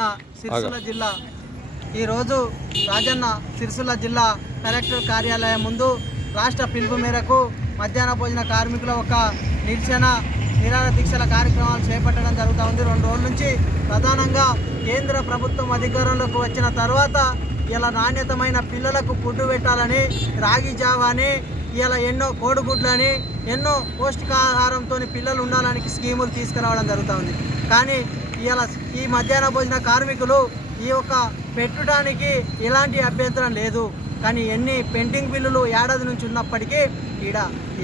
రాజన్న సిరిసిల్ల జిల్లా ఈరోజు రాజన్న సిరిసిల్ల జిల్లా కలెక్టర్ కార్యాలయం ముందు రాష్ట్ర పిలుపు మేరకు మధ్యాహ్న భోజన కార్మికుల ఒక నిరాహార దీక్షల కార్యక్రమాలు చేపట్టడం జరుగుతూ ఉంది. 2 రోజుల నుంచి ప్రధానంగా కేంద్ర ప్రభుత్వం అధికారంలోకి వచ్చిన తర్వాత ఇలా నాణ్యతమైన పిల్లలకు ఫుడ్ పెట్టాలని, రాగి జావాని, ఇలా ఎన్నో కోడిగుడ్లని, ఎన్నో పౌష్టికాహారంతో పిల్లలు ఉండాలని స్కీములు తీసుకురావడం జరుగుతూ ఉంది. కానీ ఇలా ఈ మధ్యాహ్న భోజన కార్మికులు ఈ యొక్క పెట్టడానికి ఎలాంటి అభ్యంతరం లేదు. కానీ ఎన్ని పెండింగ్ బిల్లులు ఏడాది నుంచి ఉన్నప్పటికీ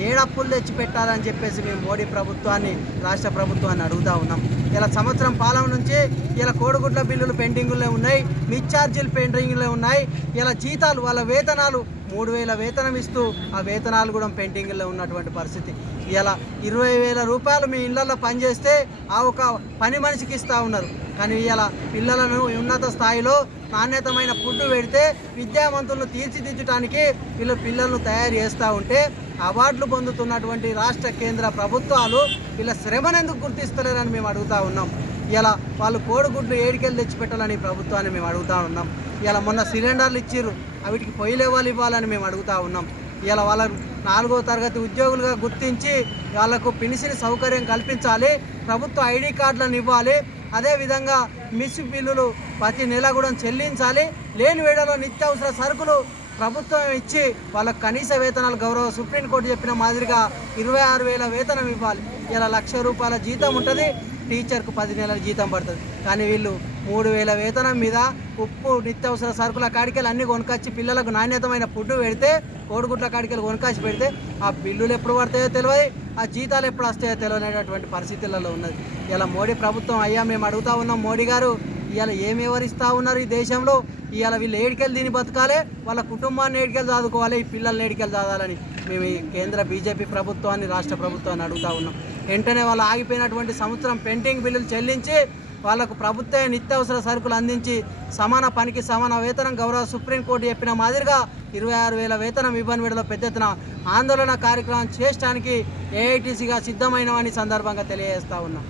ఏడప్పులు తెచ్చి పెట్టాలని చెప్పేసి మేము మోడీ ప్రభుత్వాన్ని, రాష్ట్ర ప్రభుత్వాన్ని అడుగుతూ ఉన్నాం. ఇలా సంవత్సరం పాలన నుంచి ఇలా కోడిగుడ్ల బిల్లులు పెండింగుల్లో ఉన్నాయి, మిడ్ ఛార్జీలు పెండింగుల్లో ఉన్నాయి. ఇలా జీతాలు, వాళ్ళ వేతనాలు 3,000 వేతనం ఇస్తూ ఆ వేతనాలు కూడా పెండింగ్లో ఉన్నటువంటి పరిస్థితి. ఇలా 20,000 రూపాయలు మీ ఇళ్లలో పనిచేస్తే ఆ ఒక పని మనిషికి ఇస్తూ ఉన్నారు. కానీ ఇలా పిల్లలను ఉన్నత స్థాయిలో నాణ్యతమైన ఫుడ్ పెడితే విద్యావంతులను తీర్చిదిద్దడానికి పిల్లలను తయారు చేస్తూ ఉంటే అవార్డులు పొందుతున్నటువంటి రాష్ట్ర కేంద్ర ప్రభుత్వాలు వీళ్ళ శ్రమను ఎందుకు గుర్తిస్తలేరని మేము అడుగుతూ ఉన్నాం. ఇలా వాళ్ళు కోడిగుడ్లు ఏడికెళ్ళి తెచ్చిపెట్టాలని ప్రభుత్వాన్ని మేము అడుగుతూ ఉన్నాం. ఇలా మొన్న సిలిండర్లు ఇచ్చిర్రు, వీటికి పొయ్యి లెవెల్ ఇవ్వాలని మేము అడుగుతూ ఉన్నాం. ఇలా వాళ్ళను 4వ తరగతి ఉద్యోగులుగా గుర్తించి వాళ్ళకు పెన్షన్ సౌకర్యం కల్పించాలి, ప్రభుత్వ ఐడి కార్డులను ఇవ్వాలి. అదేవిధంగా మిస్ బిల్లులు ప్రతి నెల కూడా చెల్లించాలి. లేని వేళలో నిత్యావసర సరుకులు ప్రభుత్వం ఇచ్చి వాళ్ళకు కనీస వేతనాలు గౌరవ సుప్రీంకోర్టు చెప్పిన మాదిరిగా 26,000 వేతనం ఇవ్వాలి. ఇలా ₹1,00,000 జీతం ఉంటుంది, టీచర్కు 10 నెలల జీతం పడుతుంది. కానీ వీళ్ళు 3,000 వేతనం మీద ఉప్పు, నిత్యావసర సరుకుల కాడికెళ్ళి అన్నీ కొనుకొచ్చి పిల్లలకు నాణ్యతమైన ఫుడ్ పెడితే, కోడిగుడ్ల కాడికెళ్ళి కొనుకొచ్చి పెడితే ఆ బిల్లులు ఎప్పుడు పడతాయో తెలియదు, ఆ జీతాలు ఎప్పుడు వస్తాయో తెలియనేటటువంటి పరిస్థితులలో ఉన్నది. ఇలా మోడీ ప్రభుత్వం అయ్యా మేము అడుగుతూ ఉన్నాం, మోడీ గారు ఇవాళ ఏమి వివరిస్తూ ఉన్నారు ఈ దేశంలో? ఇవాళ వీళ్ళు ఏడికెళ్ళి దీన్ని బతకాలి, వాళ్ళ కుటుంబాన్ని ఏడికెళ్ళి చదువుకోవాలి, ఈ పిల్లల్ని ఏడికెళ్ళి చదవాలని మేము ఈ కేంద్ర బీజేపీ ప్రభుత్వాన్ని, రాష్ట్ర ప్రభుత్వాన్ని అడుగుతూ ఉన్నాం. వెంటనే వాళ్ళు ఆగిపోయినటువంటి సంవత్సరం పెండింగ్ బిల్లులు చెల్లించి వాళ్ళకు ప్రభుత్వ నిత్యావసర సరుకులు అందించి సమాన పనికి సమాన వేతనం గౌరవ సుప్రీంకోర్టు చెప్పిన మాదిరిగా 26,000 వేతనం ఇవ్వని విడలో పెద్ద ఎత్తున ఆందోళన కార్యక్రమం చేయడానికి ఏఐటీసీగా సిద్ధమైనవని సందర్భంగా తెలియజేస్తూ ఉన్నాం.